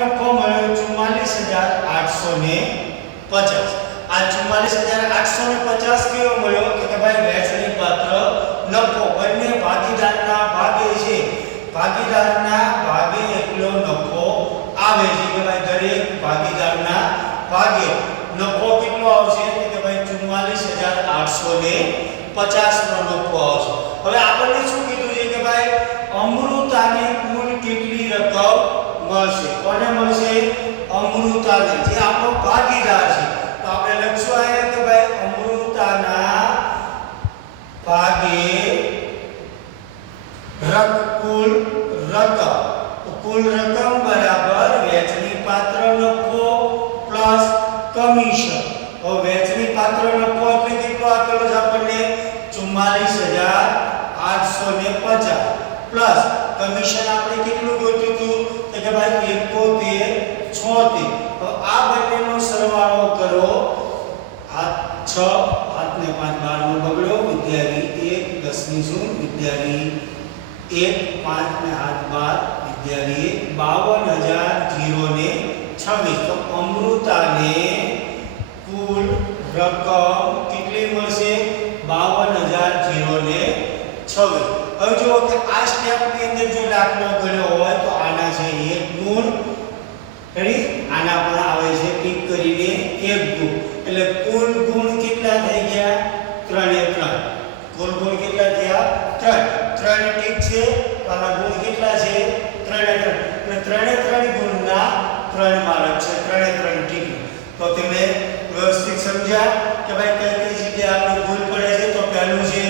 નફો મળ્યો 44850. આ 44850 કેવો મળ્યો કે ભાઈ વહેંચણી પાત્ર નફો બંને ભાગીદારના ભાગે છે, ભાગીદારના ભાગે એટલો નફો આવે છે કે ભાઈ દરેક ભાગીદારના ભાગે નફો કેટલો આવશે કે ભાઈ 44850 નો નફો આવશે. હવે આપણને શું કીધું છે કે ભાઈ અમૃતાને કુલ કેટલી રકમ મળશે? કોને મળશે? અમૃતાને, જે આપણો ભાગીદાર છે. તો આપણે લખશું આયા કે ભાઈ અમૃતાના ભાગે કુલ રકમ, તો કુલ રકમ બરાબર વહેંચણી પાત્ર નફો પ્લસ કમિશન. હવે વહેંચણી પાત્ર નફો એટલે કેટલો આપેલો છે આપણને? 44850 પ્લસ કમિશન આપણે કેટલું ગોત્યું હતું કે ભાઈ 7176. તો આ બંનેનો સરવાળો કરો. હાથ 6 હાથને 5 12 નો બગડ્યો, વિદ્યાર્થી 1 10 ની શૂન્ય, વિદ્યાર્થી 1 5 ને હાથ 12, વિદ્યાર્થી 52026. તો અમૃતાને કુલ રકમ કેટલી મળશે? 52026. હવે જો કે આ સ્ટેપની અંદર જો દાખલો ગણ્યો હોય તો આના છે 1 ગુણ, રેડી? આના પર આવે છે ટીક કરીને 1 ગુણ, એટલે કુલ ગુણ કેટલા થઈ ગયા? 3 એ 3. કુલ ગુણ કેટલા થયા? 3 ટીક છે. આના ગુણ કેટલા છે? 3 એ 3. એટલે 3 એ 3 ગુણના 3 માર્ક છે, 3 એ 3 ટીક. તો તમે વ્યવસ્થિત સમજ્યા કે ભાઈ કઈ કઈ જગ્યાએ આપણે ભૂલ પડે છે? તો પહેલું છે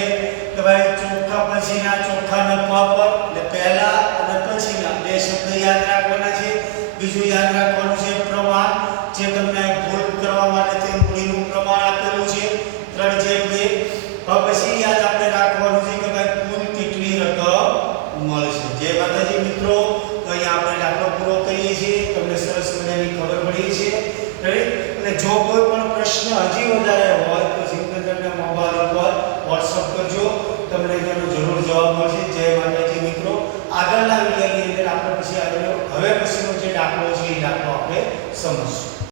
કે ભાઈ ચોખ્ખા પછીના ચોખ્ખા નફા પર, એટલે પહેલા અને પછીના બે શબ્દ યાદ રાખવાના છે. બીજું યાદ રાખવાનું છે પ્રમાણ, જે તમને